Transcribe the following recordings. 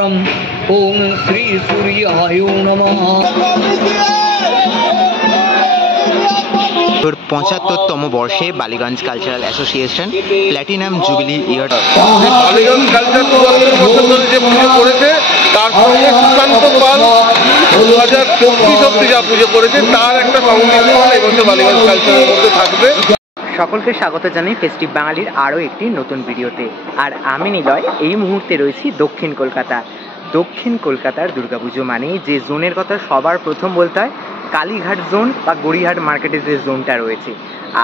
दिवाकरम ओम श्री सूर्याय नमः। 75তম বর্ষে Ballygunge cultural association platinum jubilee year. Ballygunge culture 74 বছর ধরে যে পুজো করেছে তার সঙ্গে সুকান্ত পাল 2024 অব্দি যা পুজো করেছে তার একটা সংমিশ্রণ এবছর বালিগঞ্জ কালচারের মধ্যে থাকবে। সকলকে স্বাগত জানাই ফেস্টিভ বাঙালির আরও একটি নতুন ভিডিওতে। আর আমি নিলয় এই মুহূর্তে রয়েছি দক্ষিণ কলকাতা। দক্ষিণ কলকাতার দুর্গাপুজো মানে যে জোনের কথা সবার প্রথম বলতে হয় কালীঘাট জোন বা গড়িয়াহাট মার্কেটের যে জোনটা রয়েছে,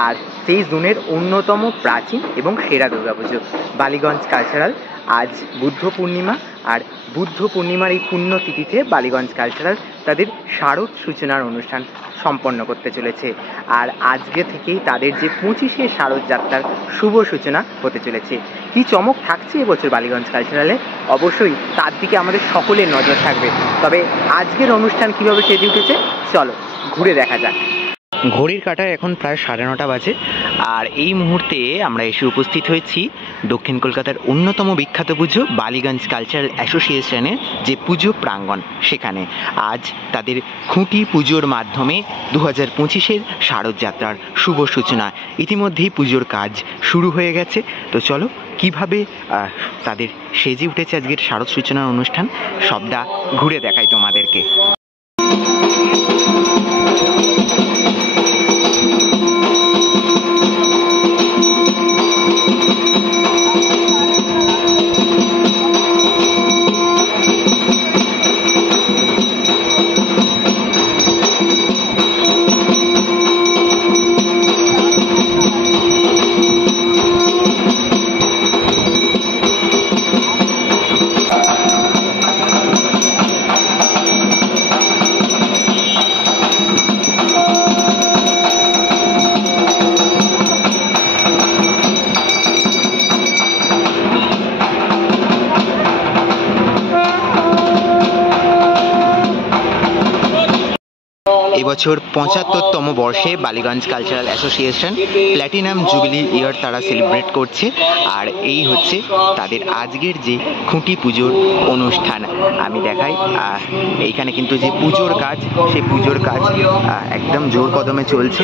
আর সেই জোনের অন্যতম প্রাচীন এবং সেরা দুর্গাপুজো বালিগঞ্জ কালচারাল। আজ বুদ্ধ পূর্ণিমা, আর বুদ্ধ পূর্ণিমার এই পুণ্যতিথিতে বালিগঞ্জ কালচারাল তাদের শারদ সূচনার অনুষ্ঠান সম্পন্ন করতে চলেছে। আর আজকে থেকেই তাদের যে 25শে শারদ যাত্রার শুভ সূচনা হতে চলেছে। কী চমক থাকছে এবছর বালিগঞ্জ কালচারালে, অবশ্যই তার দিকে আমাদের সকলের নজর থাকবে। তবে আজকের অনুষ্ঠান কীভাবে সেজে উঠেছে চলো ঘুরে দেখা যাক। ঘড়ির কাঁটায় এখন প্রায় 9:30 বাজে, আর এই মুহূর্তে আমরা এসে উপস্থিত হয়েছি দক্ষিণ কলকাতার অন্যতম বিখ্যাত পুজো বালিগঞ্জ কালচারাল অ্যাসোসিয়েশনের যে পুজো প্রাঙ্গণ, সেখানে আজ তাদের খুঁটি পুজোর মাধ্যমে 2025-এর শারদযাত্রার শুভ সূচনা। ইতিমধ্যেই পুজোর কাজ শুরু হয়ে গেছে। তো চলো কিভাবে তাদের সেজে উঠেছে আজকের শারদ সূচনার অনুষ্ঠান সবটা ঘুরে দেখাই তোমাদেরকে। এবছর 75তম বর্ষে Ballygunge cultural association platinum jubilee year তারা সেলিব্রেট করছে। আর এই হচ্ছে তাদের আজকের যে খুঁটি পুজোর অনুষ্ঠান। আমি দেখাই, এইখানে কিন্তু যে পুজোর কাজ, সেই পুজোর কাজ একদম জোর কদমে চলছে।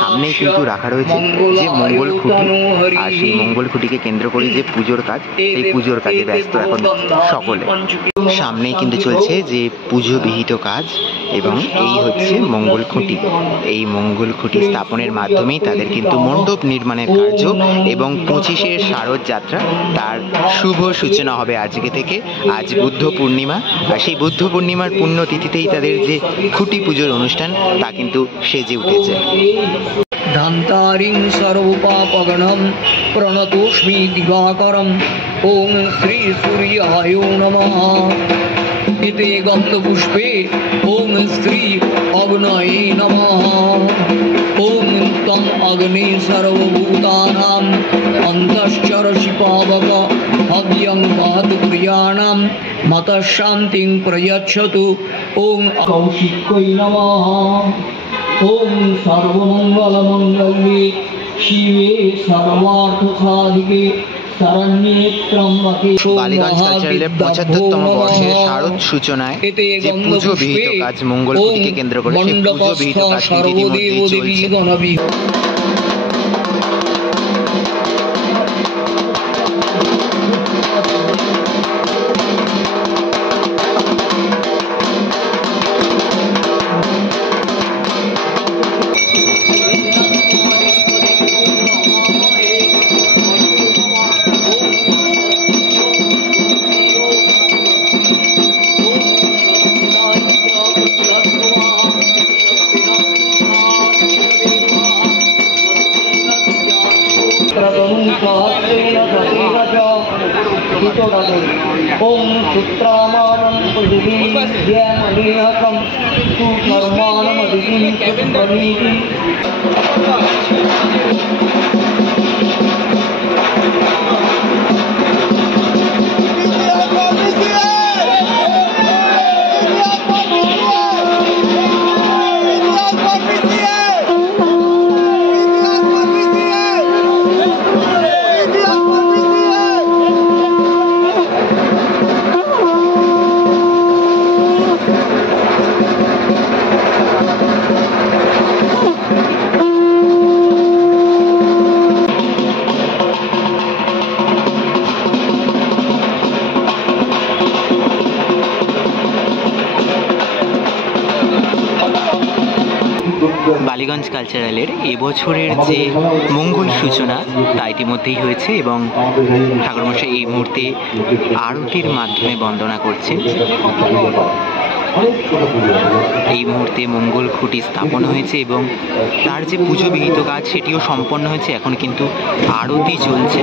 সামনেই কিন্তু রাখা রয়েছে যে মঙ্গল খুঁটি, আর সেই মঙ্গল খুঁটিকে কেন্দ্র করে যে পুজোর কাজ, সেই পুজোর কাজে ব্যস্ত এখন সকলে। সামনেই কিন্তু চলছে যে পুজো বিহিত কাজ, এবং এই হচ্ছে মঙ্গল খুঁটি। এই মঙ্গল খুঁটি স্থাপনের মাধ্যমেই তাদের কিন্তু মণ্ডপ নির্মাণের কার্য এবং 25শে শারদ যাত্রা তার শুভ সূচনা হবে আজকে থেকে। আজ বুদ্ধ পূর্ণিমা, আর সেই বুদ্ধ পূর্ণিমার পুণ্যতিথিতেই তাদের যে খুঁটি পুজোর অনুষ্ঠান তা কিন্তু সেজে উঠেছে। धान्तारिं सर्वपापगणं प्रणतोष्मि दिवाकरं ओम श्री सूर्याय नमः। इते गन्धपुष्पे ओम श्री अग्नये नमः। ओम तम अग्ने सर्वभूतानां अन्तश्चरसि पावक हव्यं पातु प्रियाणां मतः शान्तिं प्रयच्छतु। ओम कौशिकै नमः। ओम सर्वमंगलमंगल्ये शिवे सर्वार्थसाधिके शरण्ये त्र्यंबके। বালিগঞ্জ কালচারালের 75তম বর্ষের শারদ সূচনায় যে পুজো বিহিত কাজ মঙ্গল খুঁটিকে কেন্দ্র করে, সেই পুজো বিহিত কাজ ইতিমধ্যেই চলছে। ओम सुत्रामानं पृथिवीद्यमनेहकं सुकर्माणमदितिं सुप्रमीति। বালিগঞ্জ কালচারালের এবছরের যে মঙ্গল সূচনা তা ইতিমধ্যেই হয়েছে এবং ঠাকুরমশাই এই মুহূর্তে আরতির মাধ্যমে বন্দনা করছেন। এই মুহূর্তে মঙ্গল খুঁটি স্থাপন হয়েছে এবং তার যে পুজো বিহিত কাজ সেটিও সম্পন্ন হয়েছে। এখন কিন্তু আরতি চলছে।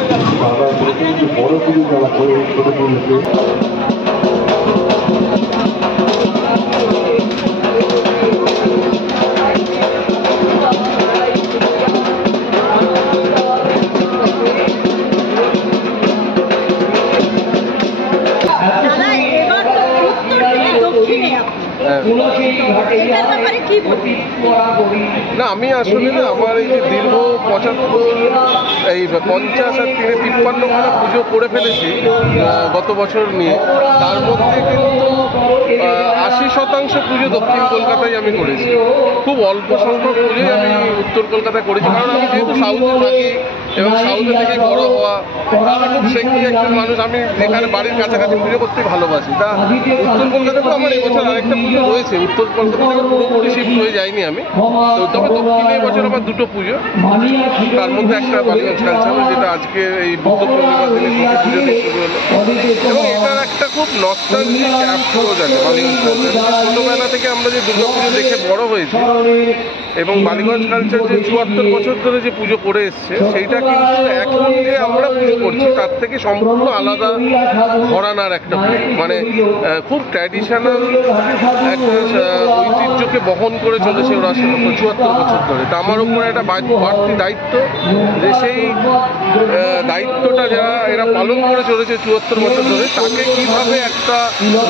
না, আমি আসলে না আমার এই যে দীর্ঘ 50 আর 53 পুজো করে ফেলেছি গত বছর নিয়ে, তার মধ্যে কিন্তু 80% পুজো দক্ষিণ কলকাতায় আমি করেছি। খুব অল্প সংখ্যক পুজোই আমি উত্তর কলকাতায় করেছি, কারণ আমি যেহেতু সাউথে থাকি এবং সাউথে থেকে বড় হওয়া, আমি খুব সেখানে একজন মানুষ, আমি যেখানে বাড়ির কাছাকাছি পুজো করতে ভালোবাসি। তা উত্তর কলকাতায় তো আমার এবছর আরেকটা পুজো রয়েছে, উত্তর কলকাতা থেকে পুরোপুরি শিফট হয়ে যায়নি আমি, তো তবে দক্ষিণে এবছর আমার দুটো পুজো, তার মধ্যে একটা বালিগঞ্জ কালচারাল, যেটা আজকে এই বুদ্ধ পূর্ণিমার দিনে পুজো দিয়ে শুরু হলো, এবং এটার একটা খুব নস্টালজিক অ্যাপ্রোচ আছে বালিগঞ্জ কালচারাল। ছোটবেলা থেকে আমরা যে দুর্গা পুজো দেখে বড় হয়েছি এবং বালিগঞ্জ কালচার যে 74 বছর ধরে যে পুজো করে এসছে, সেইটা কিন্তু এখন যে আমরা পুজো করছি তার থেকে সম্পূর্ণ আলাদা ঘরানার একটা পুজো, মানে খুব ট্র্যাডিশনাল একটা ঐতিহ্যকে বহন করে চলেছে ওরা 74 বছর ধরে। তা আমার উপরে একটা বাড়তি দায়িত্ব যে সেই দায়িত্বটা যারা এরা পালন করে চলেছে 74 বছর ধরে, তাকে কিভাবে একটা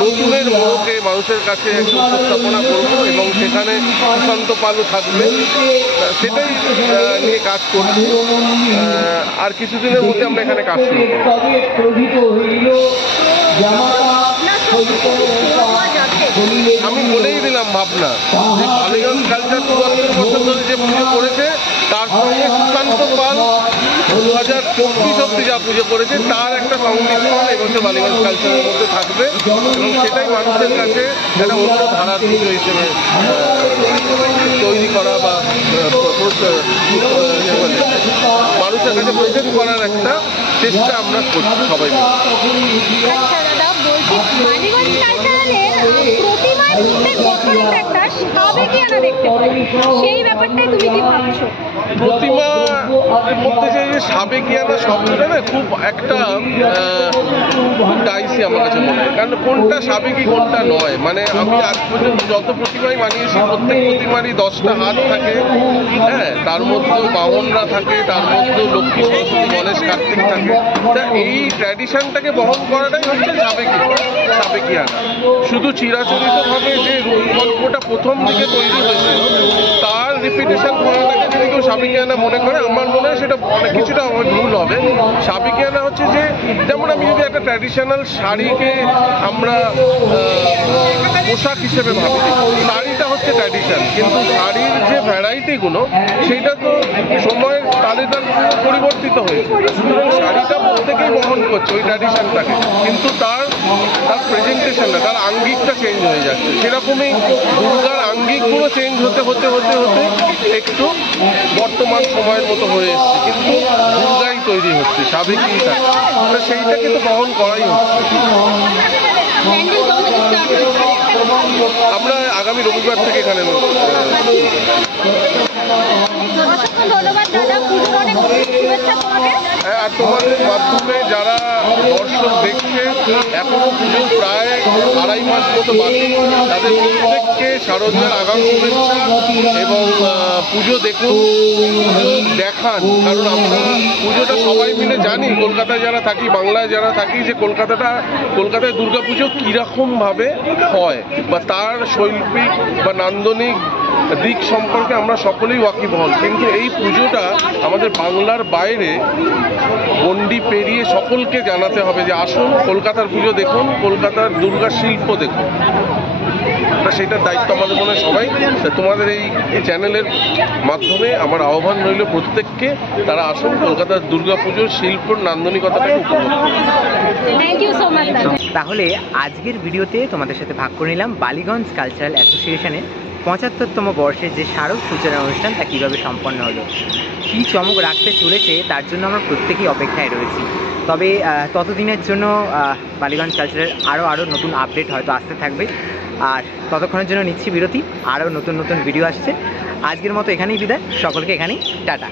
নতুনের মোড়কে মানুষের কাছে উপস্থাপনা করবো এবং সেখানে সুশান্ত পালও থাকবে, সেটাই নিয়ে কাজ করছি। আর কিছুদিনের মধ্যে আমরা এখানে কাজ শুরু করব। আমি বলেই দিলাম ভাবনা, যে বালিগঞ্জ কালচার 74 বছর ধরে যে পুজো করেছে তার সঙ্গে সুশান্ত পাল 2024 অব্দি যা পুজো করেছে তার একটা সংমিশ্রণ এবছর বালিগঞ্জ কালচারের মধ্যে থাকবে, এবং সেটাই মানুষের কাছে একটা অন্য ধারার পুজো হিসেবে তৈরি করা বা মানুষের কাছে প্রেজেন্ট করার একটা চেষ্টা আমরা করছি সবাই মিলে। প্রতিমার মধ্যে যে সাবেকিয়ানা শব্দটা না খুব একটা খুব ডাইসি আমার কাছে মনে হয়, কারণ কোনটা সাবেকি কোনটা নয়। মানে আমি আজ পর্যন্ত যত প্রতিমাই বানিয়েছি প্রত্যেক প্রতিমারই 10টা হাত থাকে, হ্যাঁ, তার মধ্যেও বাহনরা থাকে, তার মধ্যেও লক্ষ্মী সরস্বতী গণেশ কার্তিক থাকে। তা এই ট্র্যাডিশনটাকে বহন করাটাই হচ্ছে সাবেকিয়ানা। শুধু চিরাচরিতভাবে যে রূপকল্পটা প্রথম দিকে তৈরি হয়েছিল তার রিপিটেশন করাটাকে যদি কেউ সাবেকিয়ানা মনে করে, আমার মনে হয় সেটা অনেক কিছুটা আমার ভুল হবে। সাবেকিয়ানা হচ্ছে যে, যেমন আমি যদি একটা ট্র্যাডিশনাল শাড়িকে আমরা পোশাক হিসেবে ভাবি, শাড়িটা হচ্ছে ট্র্যাডিশন, কিন্তু শাড়ির যে ভ্যারাইটিগুলো সেইটা তো সময়ের তালে তালে পরিবর্তিত হয়েছে। সুতরাং শাড়িটা প্রত্যেকেই বহন করছে ওই ট্র্যাডিশনটাকে, কিন্তু তার প্রেজেন্টেশনটা, তার আঙ্গিকটা চেঞ্জ হয়ে যাচ্ছে। সেরকমই দুর্গার আঙ্গিকগুলো চেঞ্জ হতে হতে হতে হতে একটু বর্তমান সময়ের মতো হয়ে এসছে, কিন্তু দুর্গাই তৈরি হচ্ছে, সাবেকিই থাকে, সেইটা কিন্তু বহন করাই হচ্ছে। আমরা আগামী রবিবার থেকে এখানে আর তোমাদের মাধ্যমে যারা দর্শক দেখছে, এখনো পুজো প্রায় 2.5 মাস মতো বাকি, তাদের প্রত্যেককে শারদীয়ার আগাম শুভেচ্ছা এবং পুজো দেখুন, পুজো দেখান। কারণ আমরা পুজোটা সবাই মিলে জানি, কলকাতায় যারা থাকি, বাংলায় যারা থাকি, যে কলকাতায় দুর্গাপুজো কীরকমভাবে হয় বা তার শৈল্পিক বা নান্দনিক দিক সম্পর্কে আমরা সকলেই ওয়াকিবহাল। কিন্তু এই পুজোটা আমাদের বাংলার বাইরে গণ্ডি পেরিয়ে সকলকে জানাতে হবে যে আসুন কলকাতার পুজো দেখুন, কলকাতার দুর্গা শিল্প দেখুন। সেটার দায়িত্ব আমাদের মনে হয় সবাই। তোমাদের এই চ্যানেলের মাধ্যমে আমার আহ্বান রইল প্রত্যেককে, তারা আসুন কলকাতার দুর্গাপুজোর শিল্প নান্দনিকতাটাকে উপভোগ করুন। তাহলে আজকের ভিডিওতে তোমাদের সাথে ভাগ করে নিলাম বালিগঞ্জ কালচারাল অ্যাসোসিয়েশনের 75তম বর্ষের যে স্মারক সূচনা অনুষ্ঠান তা কীভাবে সম্পন্ন হলো, কী চমক রাখতে চলেছে তার জন্য আমরা প্রত্যেকেই অপেক্ষায় রয়েছি। তবে ততদিনের জন্য বালিগঞ্জ কালচারের আরও নতুন আপডেট হয়তো আসতে থাকবে। আর ততক্ষণের জন্য নিচ্ছি বিরতি, আরও নতুন ভিডিও আসছে। আজকের মতো এখানেই বিদায়, সকলকে এখানেই টাটা।